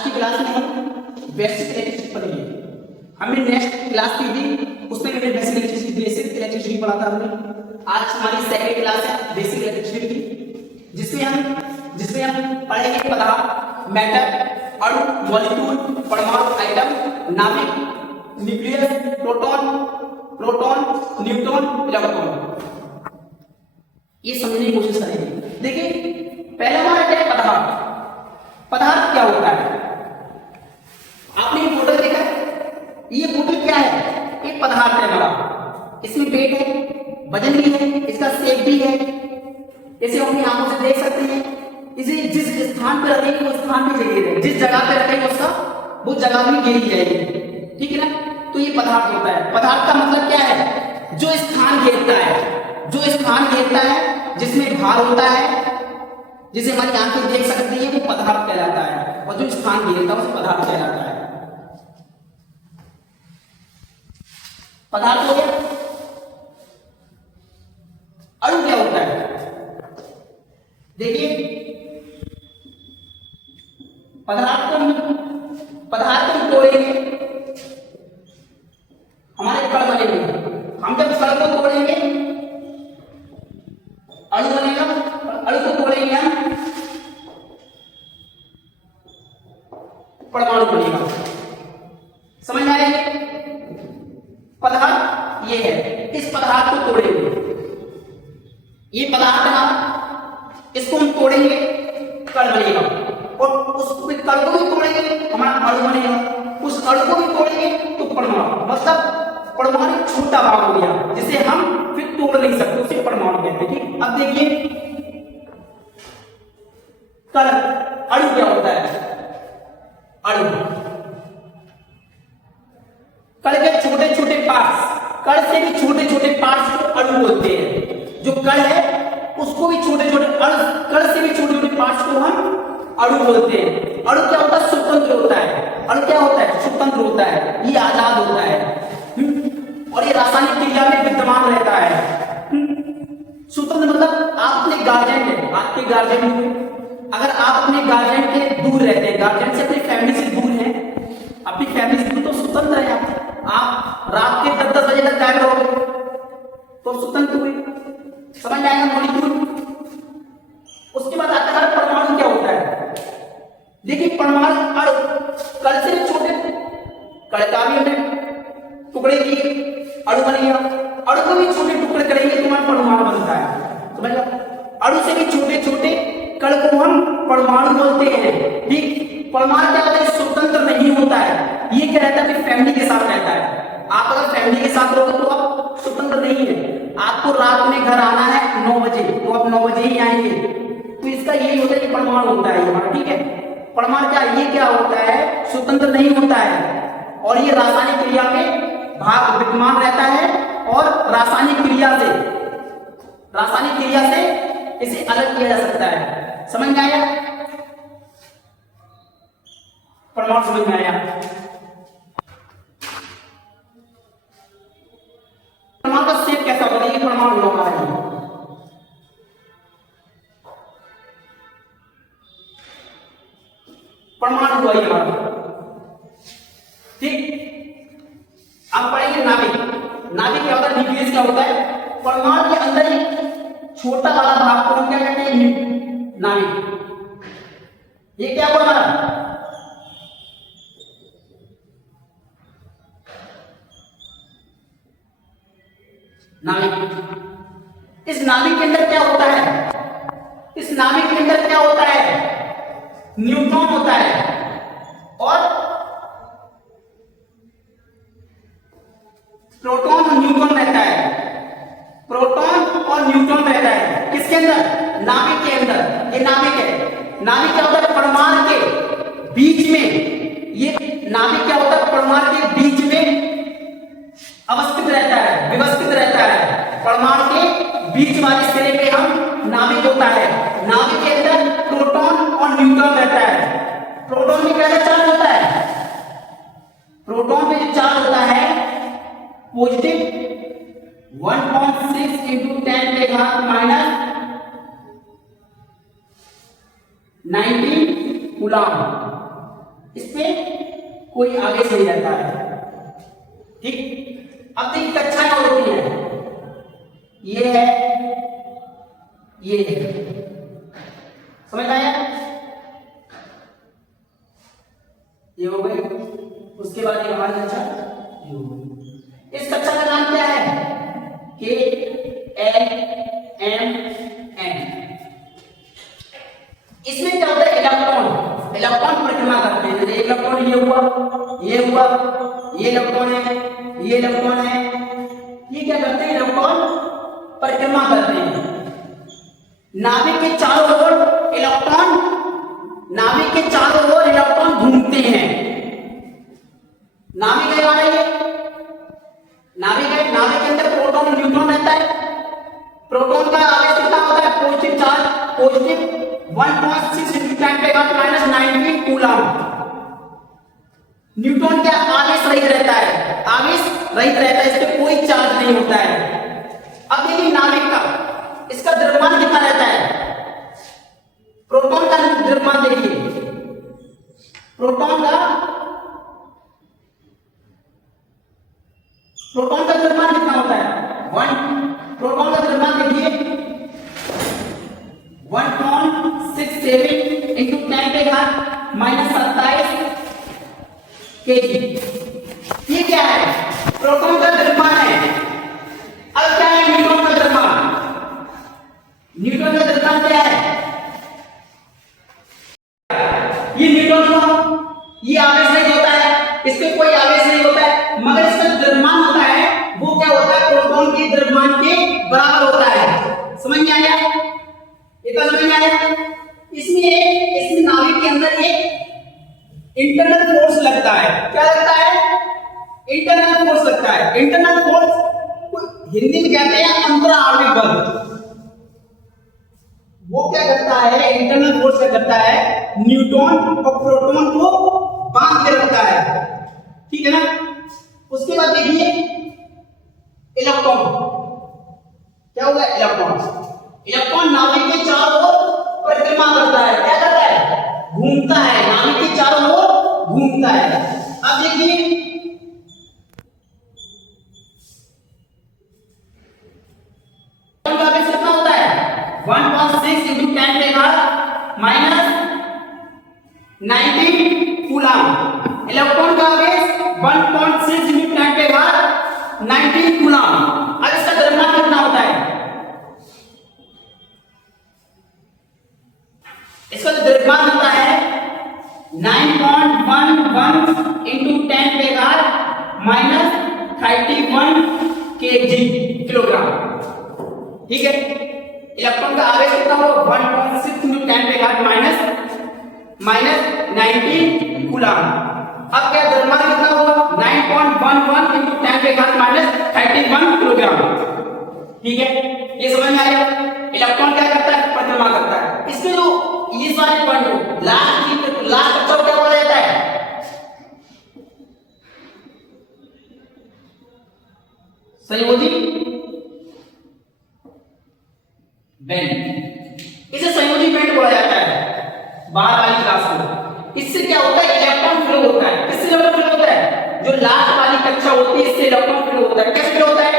आज की क्लास में हम बेसिक इलेक्ट्रिसिटी पढ़ेंगे। हमने नेक्स्ट क्लास की थी, उसमें हमने बेसिक इलेक्ट्रिसिटी पढ़ा था हमने। आज हमारी सेकंड क्लास है बेसिक इलेक्ट्रिसिटी की, जिसमें हम पढ़ेंगे पदार्थ, मैटर, अणु, मॉलिक्यूल, परमाणु, आइटम, नाभिक, न्यूक्लियस, प्रोटॉन, न्यूट्रॉन, इलेक्ट्रॉन। ये समझने की कोशिश करेंगे। देखिए पहले हमारा क्या है पदार्थ। पदार्थ क्या होता है? आपने ये बोतल देखा है? ये बोतल क्या है? एक पदार्थ है हमारा। इसमें वेट है, वजन भी है, इसका शेप भी है। इसे अपनी आंखों से देख सकते हैं। इसे जिस स्थान पर रखेंगे वो स्थान पे जगह रहेगी, जिस जगह पे रखेंगे वो जगह भी घेरी जाएगी। ठीक है ना? तो ये पदार्थ होता है। पदार्थ का मतलब क्या है? जो स्थान घेरता है, जिसमें भार होता है, जिसे हमारी आंखें देख सकती है, वो पदार्थ कहलाता है। और जो स्थान घेरता है उसे पदार्थ कहलाता है। पदार्थ हो गया। अणु क्या होता है? देखिए पदार्थ को हम तोड़ेंगे, हमारे कण बनेंगे। हम जब कण को तोड़ेंगे अणु बनेगा, अणु को तोड़ेंगे हम परमाणु बनेगा। समझ में आएगा? पदार्थ ये है। इस पदार्थ को तोड़ेंगे, ये पदार्थ है हमारा, इसको हम तोड़ेंगे कण बनेगा। और उस कण को भी तोड़ेंगे हमारा अणु बनेगा। उस अणु को भी तोड़ेंगे तो परमाणु, मतलब परमाणु छोटा भाग हो गया जिसे हम फिर तोड़ नहीं सकते, उसे परमाणु कहते हैं। अब देखिए कण, अणु क्या होता है? अणु कण के छोटे छोटे पार्ट्स, कण से भी छोटे छोटे पार्ट्स को अणु बोलते हैं। जो कण है उसको भी छोटे छोटे कण से भी छोटे छोटे पार्ट्स को हम अणु बोलते हैं। अणु क्या होता है? स्वतंत्र होता है। अणु क्या होता है? स्वतंत्र होता है, ये आजाद होता है। और ये रासायनिक क्रिया में विद्यमान रहता है। स्वतंत्र मतलब आप अपने गार्जियन है, आपके गार्जियन हुए। अगर आप अपने गार्जियन के दूर रहते हैं, गार्जियन से अपनी फैमिली से दूर हैं, अपनी फैमिली से दूर, तो स्वतंत्र है आप रात के 10-10 बजे तक गायब रहोगे तो स्वतंत्र हुए। समझ में आएगा? मॉलिक्यूल। उसके बाद आता है परमाणु क्या होता है। देखिए परमाणु अणु कण से छोटे, कण का भी हमें टुकड़े किए अणु बन गया। अणु को भी छोटे टुकड़े करेंगे तो हमारा परमाणु बनता है। समझ लो? अणु से भी छोटे छोटे कण को हम परमाणु बोलते हैं। ठीक? परमाणु क्या होता है? स्वतंत्र नहीं होता है। ये क्या रहता है? फैमिली के साथ रहता है। आप अगर फैमिली के साथ रहोगे तो आप स्वतंत्र नहीं है। आपको रात में घर आना है 9 बजे तो आप 9 बजे ही आएंगे। तो इसका यही होता है कि परमाणु होता है हमारा। ठीक है? परमाणु क्या, ये क्या होता है? स्वतंत्र नहीं होता है और ये रासायनिक क्रिया में भाग विद्यमान रहता है। और रासायनिक क्रिया से इसे अलग किया जा सकता है। समझ में आया? परमाणु समझ में आया? परमाणु का शेप कैसा होता है? ये परमाणु होगा परमाणु हुआ हमारा। ठीक? अब पढ़ेंगे नाभिक। नाभिक क्या होता है? न्यूक्लियस क्या होता है? परमाणु के अंदर एक छोटा वाला भाग को हम क्या कहते हैं? नाभिक। ये क्या हुआ हमारा? नाभिक। इस नाभिक के अंदर क्या होता है? इस नाभिक के अंदर क्या होता है? न्यूट्रॉन होता है और प्रोटॉन और न्यूट्रॉन रहता है। प्रोटॉन और न्यूट्रॉन रहता है किसके अंदर? नाभिक के अंदर। ये नाभिक है। नाभिक क्या होता है? परमाणु के बीच में। ये नाभिक क्या होता है? परमाणु के बीच में अवस्थित रहता है, व्यवस्थित रहता है। परमाणु के बीच वाले सिरे पे हम नाभिक होता है। नाभिक के अंदर प्रोटॉन और न्यूट्रॉन रहता है। प्रोटॉन में कैसा चार्ज होता है? प्रोटॉन में जो चार्ज होता है पॉजिटिव 1.6 × 10⁻⁻⁻⁹ कूलम। इस पे कोई आवेश नहीं रहता है। ठीक, अब देखिए कक्षाएं होती है, ये है, ये है, समझ में आया? ये हो गई। उसके बाद ये हमारी कक्षा ये हो गई। इस कक्षा का नाम क्या है? के एल एम एन। इसमें क्या होता है? इलेक्ट्रॉन, इलेक्ट्रॉन परिक्रमा करते हैं। जैसे इलेक्ट्रॉन ये हुआ, ये हुआ, ये इलेक्ट्रॉन है, ये इलेक्ट्रॉन है, ये क्या करते हैं? इलेक्ट्रॉन परिक्रमा करते हैं। नाभिक के चारों ओर इलेक्ट्रॉन, नाभिक के चारों ओर इलेक्ट्रॉन घूमते हैं। नाभिक है हमारा ये, नाभिक है, नाभिक के अंदर प्रोटॉन और न्यूट्रॉन रहता है। प्रोटॉन का आवेश कितना होता है? Positive charge, positive 1.6 × 10⁻⁹ coulomb. Neutron का आवेश रहित रहता है, आवेश रहित रहता है, इस पे कोई चार्ज नहीं होता है। अब देखिए नाभिक का, इसका द्रव्यमान कितना रहता है? प्रोटॉन का द्रव्यमान देखिए, प्रोटॉन का द्रव्यमान कितना होता है? 1, प्रोटॉन का द्रव्यमान देखिए 1.67 × 10⁻⁻27 kg। ये क्या है? प्रोटॉन का द्रव्यमान है। अब क्या है न्यूट्रॉन का द्रव्यमान? न्यूट्रॉन का द्रव्यमान क्या है? ये न्यूट्रॉन को ये आवेश नहीं होता है, इस पे कोई आवेश नहीं होता है, मगर इसका द्रव्यमान होता है, वो क्या होता है? प्रोटॉन के द्रव्यमान के बराबर होता है। समझ में आया? ये तो समझ में आया? इसमें नाभिक के अंदर एक इंटरनल फोर्स लगता है। क्या लगता है? इंटरनल फोर्स लगता है। इंटरनल फोर्स हिंदी में कहते हैं अंतराणविक बल। वो क्या करता है? इंटरनल फोर्स क्या करता है? न्यूट्रॉन और प्रोटॉन को बांध के रखता है। ठीक है ना? उसके बाद देखिए इलेक्ट्रॉन, क्या होगा? इलेक्ट्रॉन नाभिक के चारों ओर परिक्रमा करता है। क्या करता है? घूमता है, नाभिक के चारों ओर घूमता है। अब देखिए कितना होता है? 1.6 × 10⁻⁹ कूलम। इलेक्ट्रॉन का आवेश 1.6 × 10⁻⁹ कूलम। अब इसका द्रव्यमान कितना होता है? इसका द्रव्यमान होता है 9.11 × 10⁻31 kg, किलोग्राम। ठीक है, इलेक्ट्रॉन का आवेश कितना होगा? 1.6 × 10⁻⁻19 कूलम। अब क्या द्रव्यमान कितना होगा? 9.11 × 10⁻31 किलोग्राम। ठीक है, ये समझ में आया? इलेक्ट्रॉन क्या करता है? परिक्रमा करता है। इसके जो ये सारे पॉइंट लास्ट कक्षा क्या बोला जाता है? संयोजी बैंड, इसे संयोजी बैंड बोला जाता है बाहर वाली क्लास में। इससे क्या होता है? इलेक्ट्रॉन फ्लो होता है। किससे इलेक्ट्रॉन फ्लो होता है? जो लास्ट वाली कक्षा होती है इससे इलेक्ट्रॉन फ्लो होता है। कैसे फ्लो होता है?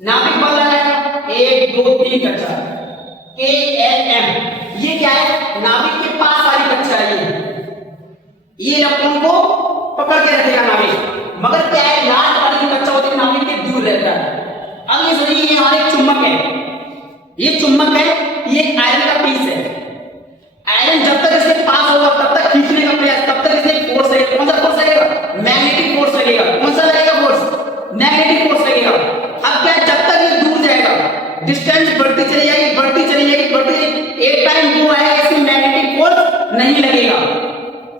नाभिक बल लगाएगा 1 2 3 कक्षा, के एल एम। ये क्या है? नाभिक के पास वाली कक्षा है। ये इलेक्ट्रॉन को पकड़ के रखेगा नाभिक, मगर क्या है? लास्ट वाली कक्षा होती है नाभिक के दूर रहता है। अब ये समझिए, ये हमारा एक चुंबक है, ये चुंबक है, ये आयरन का पीस है। आयरन जब तक इसके पास होगा तब तक खींचने का प्रयास, तब तक इसमें फोर्स लगेगा। कौन सा फोर्स लगेगा? मैग्नेटिक फोर्स लगेगा। कौन सा लगेगा फोर्स? मैग्नेटिक फोर्स लगेगा। अब क्या? जब तक ये दूर जाएगा, डिस्टेंस बढ़ती चली जाएगी, बढ़ती चली जाएगी, बढ़ती चली, एक टाइम वो आएगा इसमें मैग्नेटिक फोर्स नहीं लगेगा।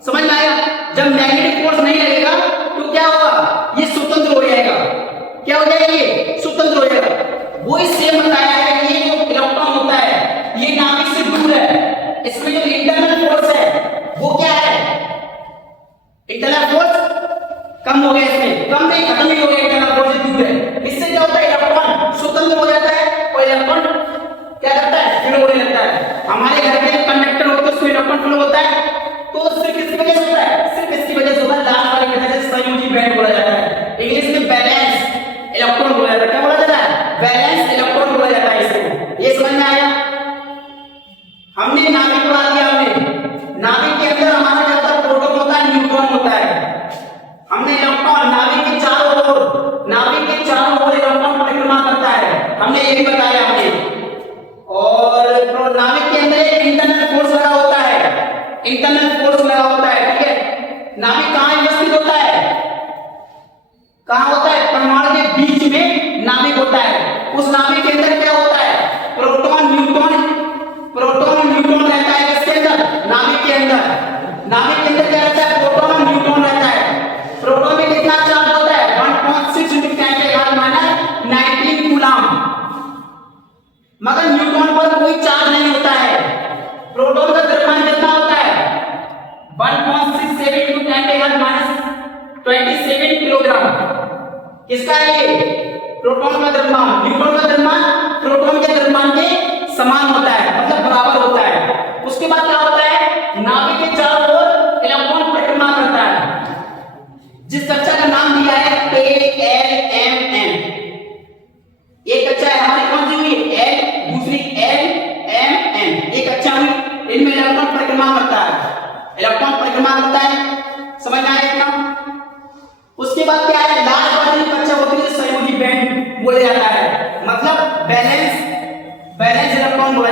समझ में आया? जब मैग्नेटिक फोर्स नहीं लगेगा तो क्या होगा? ये स्वतंत्र हो जाएगा। क्या हो जाएगा? ये स्वतंत्र हो जाएगा। वो ही सेम बताया है, ये जो इलेक्ट्रॉन होता है ये नाभिक से दूर है, इसमें जो इंटरनल फोर्स है वो क्या है? इंटरनल फोर्स कम हो गया, इसमें कम नहीं, खत्म ही हो गया, इंटरनल फोर्स से दूर है। इससे क्या होता है? इलेक्ट्रॉन स्वतंत्र हो जाता है और इलेक्ट्रॉन क्या करता है? फ्लो होने लगता है। हमारे घर में कंडक्टर होते हैं, उसमें इलेक्ट्रॉन फ्लो होता है, तो वो सिर्फ किसकी वजह से होता है, सिर्फ इसकी वजह से होता है, लास्ट वाले कहते हैं संयोजी बैंड बोला जाता है, इंग्लिश में बैलेंस इलेक्ट्रॉन बोला जाता है। क्या बोला जाता है, बैलेंस इलेक्ट्रॉन बोला जाता है इसको। ये समझ में आया। हमने नाभिक पढ़ा दिया, हमने नाभिक के अंदर हमारा क्या होता है, प्रोटॉन होता है, न्यूट्रॉन होता है। हमने इलेक्ट्रॉन नाभिक के चारों ओर इलेक्ट्रॉन परिक्रमा करता है, हमने ये भी बताया हमने। और नाभिक के अंदर एक इंटरनल फोर्स लगा होता है, इंटरनल फोर्स लगा होता है, ठीक है। नाभिक कहाँ व्यवस्थित होता है, कहाँ होता है, परमाणु के बीच में नाभिक होता है। उस नाभिक के अंदर क्या होता है, प्रोटॉन न्यूट्रॉन रहता है। किसके अंदर, नाभिक के अंदर। नाभिक के अंदर क्या रहता है, प्रोटॉन और न्यूट्रॉन रहता है। प्रोटॉन में कितना चार्ज होता है, 1.6 × 10⁻⁹ कूलम। मगर न्यूट्रॉन पर कोई चार्ज नहीं होता है। प्रोटॉन का द्रव्यमान कितना होता है, 1.67 × 10⁻27 किलोग्राम। किसका है ये, प्रोटॉन का द्रव्यमान। न्यूट्रॉन का द्रव्यमान प्रोटॉन के द्रव्यमान के समान होता है, मतलब बराबर होता है। उसके बाद क्या होता है, नाभिक के चारों ओर इलेक्ट्रॉन परिक्रमा करता है। जिस कक्षा का नाम दिया है ALMN, एक कक्षा है हमारी कौन सी हुई, L, दूसरी LMN, एक कक्षा हुई। इनमें इलेक्ट्रॉन परिक्रमा करता है, इलेक्ट्रॉन परिक्रमा करता है। समझ में आया इतना। उसके बाद क्या है, लास्ट वाली कक्षा होती है संयोजी बैंड बोला जाता है, मतलब बैलेंस इलेक्ट्रॉन बोला